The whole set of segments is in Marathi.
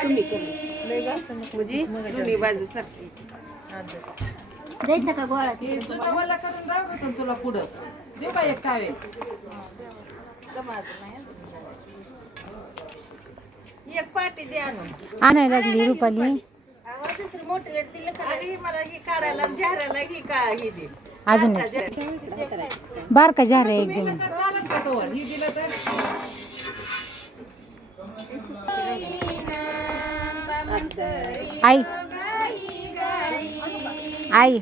कमी म्हणजे दोन्ही बाजू सारखी द्यायचा का गोळा मला करून राहतो तुला पुढं देऊ का एक कावे एक पाटी दे आणून आणायला लागली रुपाली आणि मला ही काढायला जारायला ही का ही दे अजून बारका जार आहे एकदम चालत का तो ही दिलं तर आई आई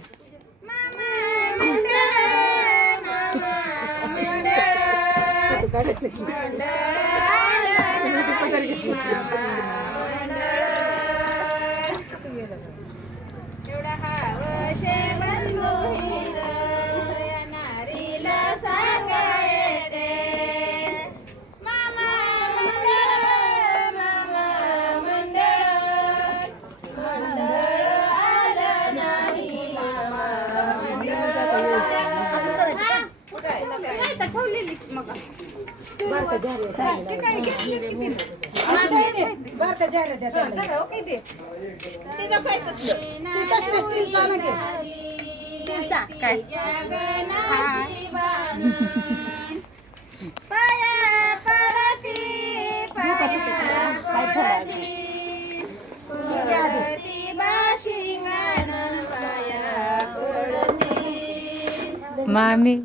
मामी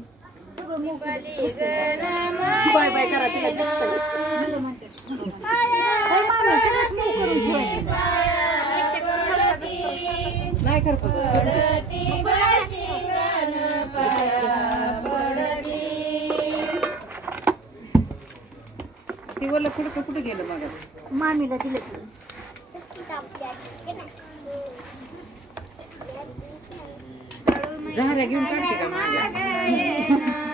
बाय बाय करा तिला दिसतंय नाही करतो ती बोल कुठं कुठं गेलं मग मामीला दिलं झाऱ्या घेऊन काढते का माझ्या